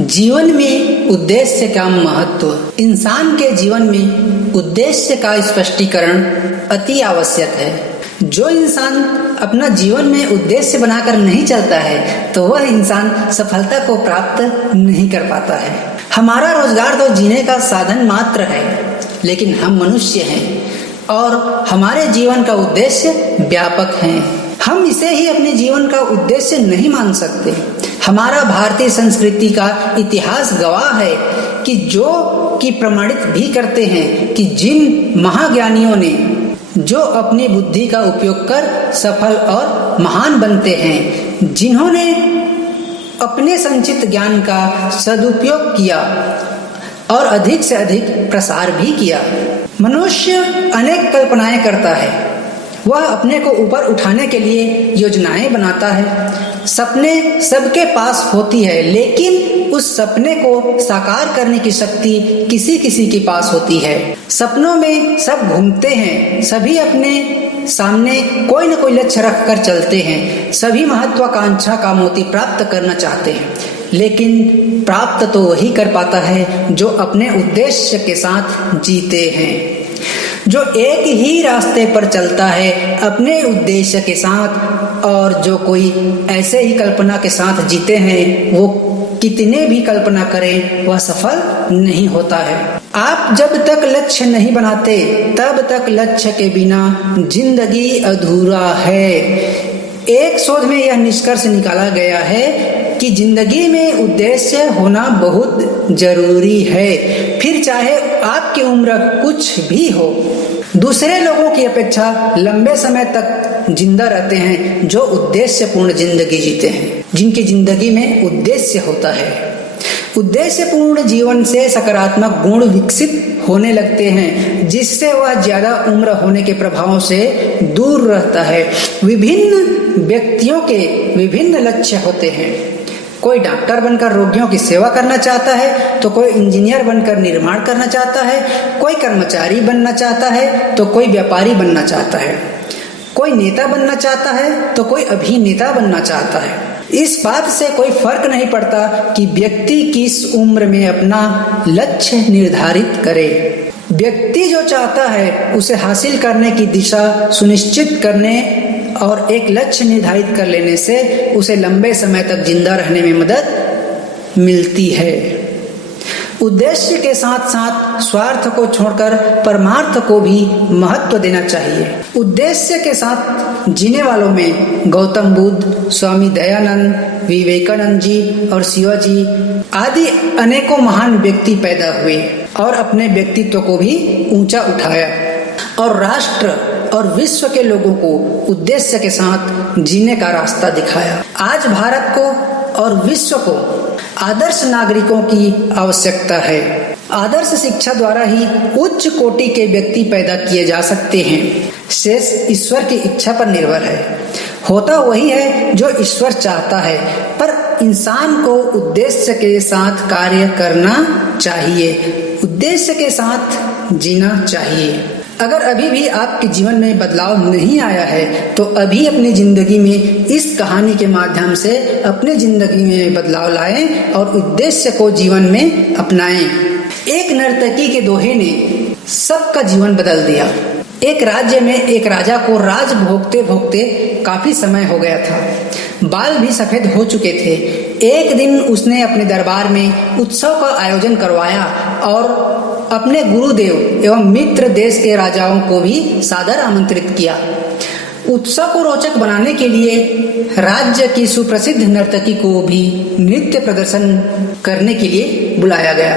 जीवन में उद्देश्य का महत्व। इंसान के जीवन में उद्देश्य का स्पष्टीकरण अति आवश्यक है। जो इंसान अपना जीवन में उद्देश्य बनाकर नहीं चलता है तो वह इंसान सफलता को प्राप्त नहीं कर पाता है। हमारा रोजगार तो जीने का साधन मात्र है, लेकिन हम मनुष्य हैं और हमारे जीवन का उद्देश्य व्यापक है। हम इसे ही अपने जीवन का उद्देश्य नहीं मान सकते। हमारा भारतीय संस्कृति का इतिहास गवाह है कि प्रमाणित भी करते हैं कि जिन महाज्ञानियों ने जो अपनी बुद्धि का उपयोग कर सफल और महान बनते हैं, जिन्होंने अपने संचित ज्ञान का सदुपयोग किया और अधिक से अधिक प्रसार भी किया। मनुष्य अनेक कल्पनाएं करता है, वह अपने को ऊपर उठाने के लिए योजनाएं बनाता है। सपने सबके पास होती है, लेकिन उस सपने को साकार करने की शक्ति किसी किसी के पास होती है। सपनों में सब घूमते हैं, सभी अपने सामने कोई न कोई लक्ष्य रख कर चलते हैं, सभी महत्वाकांक्षा का मोती प्राप्त करना चाहते हैं, लेकिन प्राप्त तो वही कर पाता है जो अपने उद्देश्य के साथ जीते हैं। जो एक ही रास्ते पर चलता है अपने उद्देश्य के साथ, और जो कोई ऐसे ही कल्पना के साथ जीते हैं, वो कितने भी कल्पना करें वह सफल नहीं होता है। आप जब तक लक्ष्य नहीं बनाते तब तक लक्ष्य के बिना जिंदगी अधूरा है। एक शोध में यह निष्कर्ष निकाला गया है कि जिंदगी में उद्देश्य होना बहुत जरूरी है, फिर चाहे आपकी उम्र कुछ भी हो। दूसरे लोगों की अपेक्षा लंबे समय तक जिंदा रहते हैं जो उद्देश्यपूर्ण जिंदगी जीते हैं, जिनकी जिंदगी में उद्देश्य होता है। उद्देश्यपूर्ण जीवन से सकारात्मक गुण विकसित होने लगते हैं, जिससे वह ज्यादा उम्र होने के प्रभावों से दूर रहता है। विभिन्न व्यक्तियों के विभिन्न लक्ष्य होते हैं। कोई डॉक्टर बनकर रोगियों की सेवा करना चाहता है तो कोई इंजीनियर बनकर निर्माण करना चाहता है, कोई कर्मचारी बनना चाहता है तो कोई व्यापारी बनना चाहता है, कोई नेता बनना चाहता है तो कोई अभिनेता बनना चाहता है। इस बात से कोई फर्क नहीं पड़ता कि व्यक्ति किस उम्र में अपना लक्ष्य निर्धारित करे। व्यक्ति जो चाहता है उसे हासिल करने की दिशा सुनिश्चित करने और एक लक्ष्य निर्धारित कर लेने से उसे लंबे समय तक जिंदा रहने में मदद मिलती है। उद्देश्य के साथ साथ स्वार्थ को छोड़कर परमार्थ को भी महत्व देना चाहिए। उद्देश्य के साथ जीने वालों में गौतम बुद्ध, स्वामी दयानंद, विवेकानंद जी और शिवाजी आदि अनेकों महान व्यक्ति पैदा हुए और अपने व्यक्तित्व को भी ऊंचा उठाया और राष्ट्र और विश्व के लोगों को उद्देश्य के साथ जीने का रास्ता दिखाया। आज भारत को और विश्व को आदर्श नागरिकों की आवश्यकता है। आदर्श शिक्षा द्वारा ही उच्च कोटि के व्यक्ति पैदा किए जा सकते हैं। शेष ईश्वर की इच्छा पर निर्भर है। होता वही है जो ईश्वर चाहता है, पर इंसान को उद्देश्य के साथ कार्य करना चाहिए, उद्देश्य के साथ जीना चाहिए। अगर अभी भी आपके जीवन में बदलाव नहीं आया है तो अभी अपनी जिंदगी में इस कहानी के माध्यम से अपने जिंदगी में बदलाव लाएं और उद्देश्य को जीवन में अपनाएं। एक नर्तकी के दोहे ने सबका जीवन बदल दिया। एक राज्य में एक राजा को राज भोगते भोगते काफी समय हो गया था। बाल भी सफेद हो चुके थे। एक दिन उसने अपने दरबार में उत्सव का आयोजन करवाया और अपने गुरुदेव एवं मित्र देश के राजाओं को भी सादर आमंत्रित किया। उत्सव को रोचक बनाने के लिए राज्य की सुप्रसिद्ध नर्तकी को भी नृत्य प्रदर्शन करने के लिए बुलाया गया।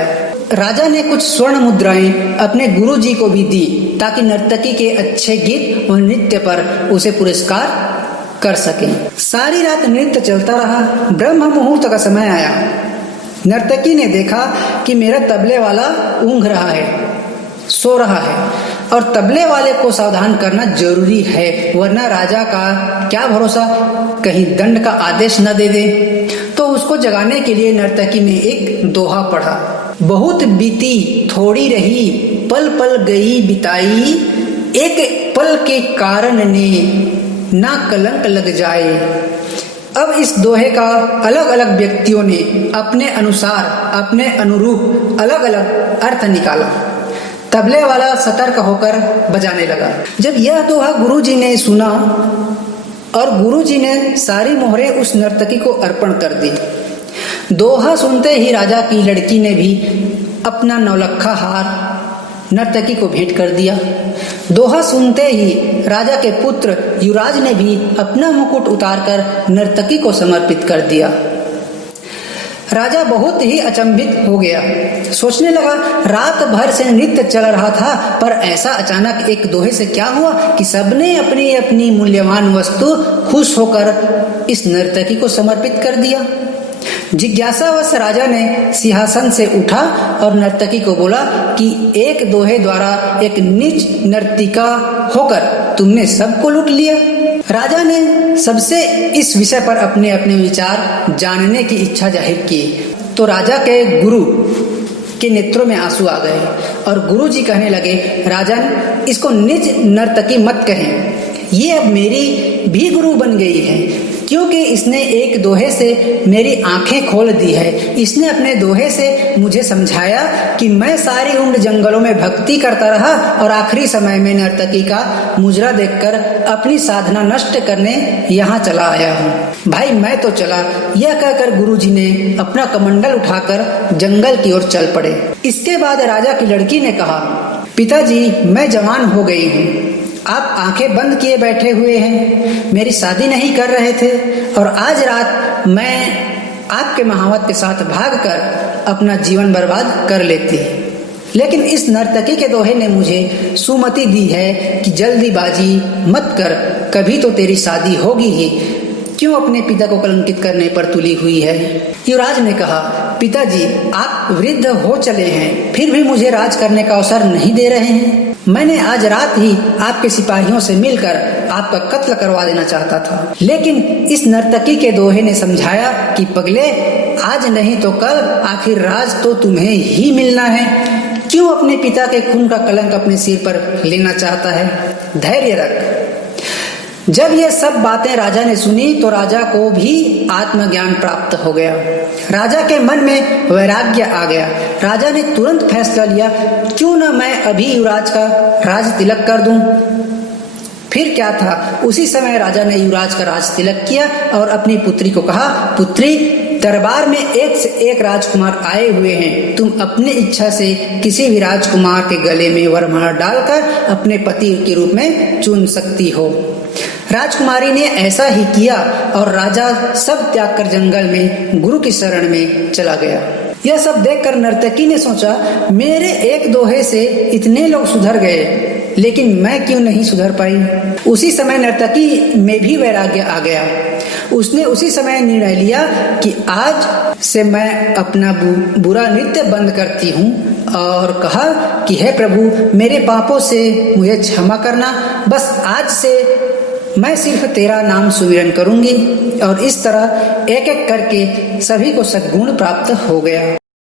राजा ने कुछ स्वर्ण मुद्राएं अपने गुरुजी को भी दी ताकि नर्तकी के अच्छे गीत और नृत्य पर उसे पुरस्कार कर सके। सारी रात नृत्य चलता रहा। ब्रह्म मुहूर्त का समय आया। नर्तकी ने देखा कि मेरा तबले वाला ऊँघ रहा है, सो रहा है, और तबले वाले को सावधान करना जरूरी है, वरना राजा का क्या भरोसा, कहीं दंड का आदेश न दे दे। तो उसको जगाने के लिए नर्तकी ने एक दोहा पढ़ा। बहुत बीती थोड़ी रही, पल पल गई बिताई, एक पल के कारण ने ना कलंक लग जाए। अब इस दोहे का अलग अलग व्यक्तियों ने अपने अनुसार, अपने अनुरूप अलग अलग अर्थ निकाला। तबले वाला सतर्क होकर बजाने लगा। जब यह दोहा गुरुजी ने सुना और गुरुजी ने सारी मोहरें उस नर्तकी को अर्पण कर दी। दोहा सुनते ही राजा की लड़की ने भी अपना नौलखा हार नर्तकी को भेंट कर दिया। दोहा सुनते ही राजा के पुत्र युवराज ने भी अपना मुकुट उतारकर नर्तकी को समर्पित कर दिया। राजा बहुत ही अचंभित हो गया। सोचने लगा, रात भर से नृत्य चल रहा था, पर ऐसा अचानक एक दोहे से क्या हुआ कि सबने अपनी अपनी मूल्यवान वस्तु खुश होकर इस नर्तकी को समर्पित कर दिया। जिज्ञासावश राजा ने सिंहासन से उठा और नर्तकी को बोला कि एक दोहे द्वारा एक नीच नर्तिका होकर तुमने सबको लूट लिया। राजा ने सबसे इस विषय पर अपने अपने विचार जानने की इच्छा जाहिर की। तो राजा के गुरु के नेत्रों में आंसू आ गए और गुरु जी कहने लगे, राजन, इसको नीच नर्तकी मत कहें, ये अब मेरी भी गुरु बन गई है, क्योंकि इसने एक दोहे से मेरी आंखें खोल दी है। इसने अपने दोहे से मुझे समझाया कि मैं सारी उम्र जंगलों में भक्ति करता रहा और आखिरी समय में नर्तकी का मुजरा देखकर अपनी साधना नष्ट करने यहाँ चला आया हूँ। भाई मैं तो चला। यह कहकर गुरुजी ने अपना कमंडल उठाकर जंगल की ओर चल पड़े। इसके बाद राजा की लड़की ने कहा, पिताजी, मैं जवान हो गई हूँ, आप आंखें बंद किए बैठे हुए हैं, मेरी शादी नहीं कर रहे थे और आज रात मैं आपके महावत के साथ भागकर अपना जीवन बर्बाद कर लेती। लेकिन इस नर्तकी के दोहे ने मुझे सुमति दी है कि जल्दीबाजी मत कर, कभी तो तेरी शादी होगी ही, क्यों अपने पिता को कलंकित करने पर तुली हुई है। युवराज ने कहा, पिताजी, आप वृद्ध हो चले हैं, फिर भी मुझे राज करने का अवसर नहीं दे रहे हैं। मैंने आज रात ही आपके सिपाहियों से मिलकर आपका कत्ल करवा देना चाहता था, लेकिन इस नर्तकी के दोहे ने समझाया कि पगले, आज नहीं तो कल आखिर राज तो तुम्हें ही मिलना है। क्यों अपने पिता के खून का कलंक अपने सिर पर लेना चाहता है? धैर्य रख। जब ये सब बातें राजा ने सुनी तो राजा को भी आत्मज्ञान प्राप्त हो गया। राजा के मन में वैराग्य आ गया। राजा ने तुरंत फैसला लिया, क्यों न मैं अभी युवराज का राज तिलक कर दूं। फिर क्या था, उसी समय राजा ने युवराज का राज तिलक किया और अपनी पुत्री को कहा, पुत्री, दरबार में एक से एक राजकुमार आए हुए हैं, तुम अपनी इच्छा से किसी भी राजकुमार के गले में वरमाला डालकर अपने पति के रूप में चुन सकती हो। राजकुमारी ने ऐसा ही किया और राजा सब त्याग कर जंगल में गुरु की शरण में चला गया। यह सब देखकर नर्तकी ने सोचा, मेरे एक दोहे से इतने लोग सुधर गए, लेकिन मैं क्यों नहीं सुधर पाई। उसी समय नर्तकी में भी वैराग्य आ गया। उसने उसी समय निर्णय लिया कि आज से मैं अपना बुरा नृत्य बंद करती हूँ और कहा कि हे प्रभु, मेरे पापों से मुझे क्षमा करना, बस आज से मैं सिर्फ तेरा नाम सुमिरन करूंगी। और इस तरह एक एक करके सभी को सद्गुण प्राप्त हो गया।